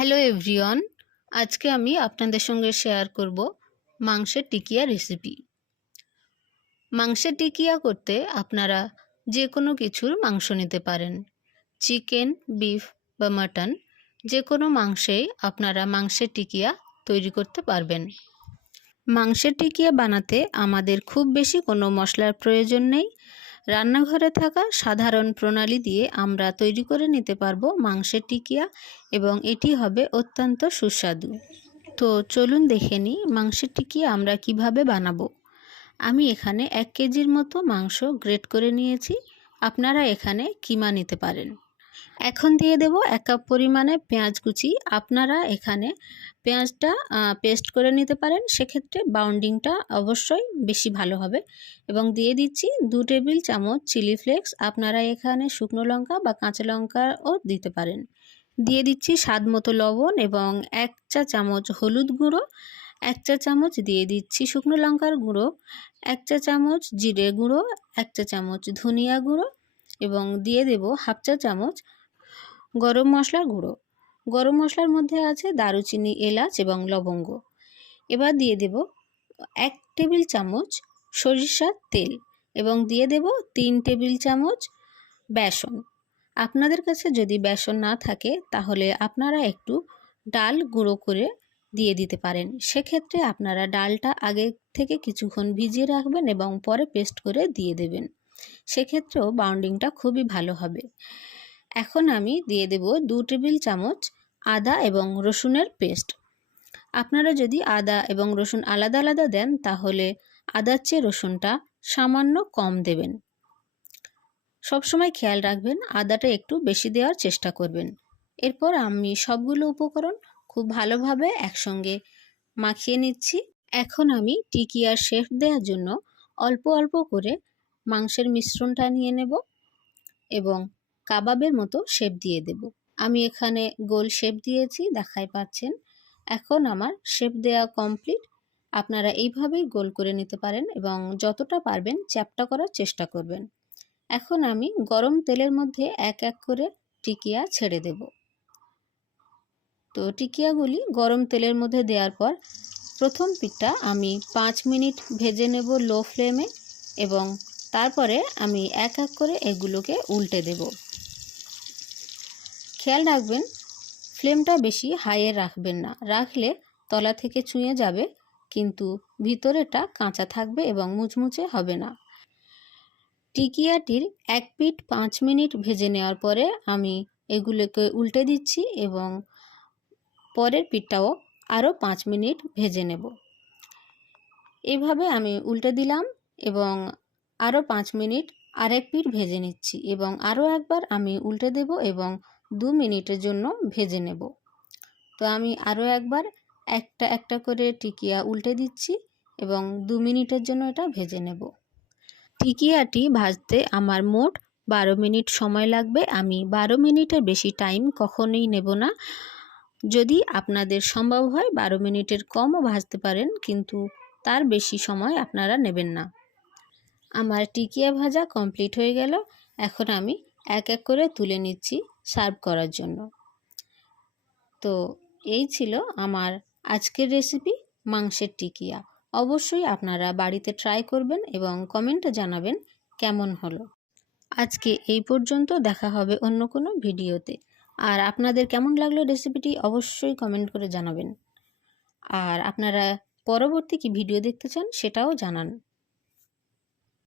Hello everyone, আজকে আমি আপনাদের সঙ্গে শেয়ার করব মাংসের টিকিয়া রেসিপি। মাংসের টিকিয়া করতে আপনারা যে কোনো কিছুর মাংস নিতে পারেন। চিকেন, বিফ বা মাটন, যে কোনো মাংসেই আপনারা মাংসের টিকিয়া তৈরি করতে পারবেন। মাংসের টিকিয়া বানাতে আমাদের খুব বেশি কোনো মশলার প্রয়োজন নেই। রান্নাঘরে থাকা সাধারণ প্রণালী দিয়ে আমরা তৈরি করে নিতে পারবো মাংসের টিকিয়া, এবং এটি হবে অত্যন্ত সুস্বাদু। তো চলুন দেখে নিই মাংসের টিকিয়া আমরা কিভাবে বানাবো। আমি এখানে 1 কেজির মতো মাংস গ্রেট করে নিয়েছি। আপনারা এখানে কিমা নিতে পারেন। এখন দিয়ে দেব 1 কাপ পরিমাণে পেঁয়াজ কুচি। আপনারা এখানে পেঁয়াজটা পেস্ট করে নিতে পারেন, সেক্ষেত্রে বাউন্ডিংটা অবশ্যই বেশি ভালো হবে। এবং দিয়ে দিচ্ছি 2 টেবিল চামচ চিলি ফ্লেক্স। আপনারা এখানে শুকনো লঙ্কা বা কাঁচা লঙ্কাও দিতে পারেন। দিয়ে দিচ্ছি স্বাদ মতো লবণ এবং 1 চা চামচ হলুদ গুঁড়ো, 1 চা চামচ দিয়ে দিচ্ছি শুকনো লঙ্কার গুঁড়ো, 1 চা চামচ জিরে গুঁড়ো, 1 চা চামচ ধনিয়া গুঁড়ো এবং দিয়ে দেব হাফ চা চামচ গরম মশলার গুঁড়ো। গরম মশলার মধ্যে আছে দারুচিনি, এলাচ এবং লবঙ্গ। এবার দিয়ে দেব 1 টেবিল চামচ সরিষার তেল এবং দিয়ে দেব 3 টেবিল চামচ বেসন। আপনাদের কাছে যদি বেসন না থাকে তাহলে আপনারা একটু ডাল গুঁড়ো করে দিয়ে দিতে পারেন। সেক্ষেত্রে আপনারা ডালটা আগে থেকে কিছুক্ষণ ভিজিয়ে রাখবেন এবং পরে পেস্ট করে দিয়ে দেবেন। সেক্ষেত্রেও বাউন্ডিংটা খুবই ভালো হবে। এখন আমি দিয়ে দেব 2 টেবিল চামচ আদা এবং রসুনের পেস্ট। আপনারা যদি আদা এবং রসুন আলাদা আলাদা দেন তাহলে আদার চেয়ে রসুনটা সামান্য কম দেবেন। সবসময় খেয়াল রাখবেন আদাটা একটু বেশি দেওয়ার চেষ্টা করবেন। এরপর আমি সবগুলো উপকরণ খুব ভালোভাবে একসঙ্গে মাখিয়ে নিচ্ছি। এখন আমি টিকিয়ার শেপ দেওয়ার জন্য অল্প অল্প করে মাংসের মিশ্রণটা নিয়ে নেব এবং কাবাবের মতো শেপ দিয়ে দেব। আমি এখানে গোল শেপ দিয়েছি, দেখাই পাচ্ছেন। এখন আমার শেপ দেওয়া কমপ্লিট। আপনারা এইভাবেই গোল করে নিতে পারেন এবং যতটা পারবেন চ্যাপ্টা করার চেষ্টা করবেন। এখন আমি গরম তেলের মধ্যে এক এক করে টিকিয়া ছেড়ে দেব। তো টিকিয়াগুলি গরম তেলের মধ্যে দেওয়ার পর প্রথম পিঠটা আমি 5 মিনিট ভেজে নেব লো ফ্লেমে এবং তারপরে আমি এক এক করে এগুলোকে উল্টে দেব। খেয়াল রাখবেন ফ্লেমটা বেশি হাইয়ে রাখবেন না, রাখলে তলা থেকে চুঁয়ে যাবে কিন্তু ভিতরেটা কাঁচা থাকবে এবং মুচমুচে হবে না। টিকিয়াটির এক পিঠ 5 মিনিট ভেজে নেওয়ার পরে আমি এগুলোকে উল্টে দিচ্ছি এবং পরের পিঠটাও আরও 5 মিনিট ভেজে নেব। এভাবে আমি উল্টে দিলাম এবং আরও 5 মিনিট আরেক পিঠ ভেজে নিচ্ছি এবং আরও একবার আমি উল্টে দেব এবং 2 মিনিটের জন্য ভেজে নেব। তো আমি আরও একবার একটা একটা করে টিকিয়া উল্টে দিচ্ছি এবং 2 মিনিটের জন্য এটা ভেজে নেব। টিকিয়াটি ভাজতে আমার মোট 12 মিনিট সময় লাগবে। আমি 12 মিনিটের বেশি টাইম কখনোই নেব না। যদি আপনাদের সম্ভব হয় 12 মিনিটের কমও ভাজতে পারেন, কিন্তু তার বেশি সময় আপনারা নেবেন না। আমার টিকিয়া ভাজা কমপ্লিট হয়ে গেল। এখন আমি এক এক করে তুলে নিচ্ছি সার্ভ করার জন্য। তো এই ছিল আমার আজকের রেসিপি মাংসের টিকিয়া। অবশ্যই আপনারা বাড়িতে ট্রাই করবেন এবং কমেন্টে জানাবেন কেমন হলো। আজকে এই পর্যন্ত, দেখা হবে অন্য কোনো ভিডিওতে। আর আপনাদের কেমন লাগলো রেসিপিটি অবশ্যই কমেন্ট করে জানাবেন। আর আপনারা পরবর্তী কি ভিডিও দেখতে চান সেটাও জানান।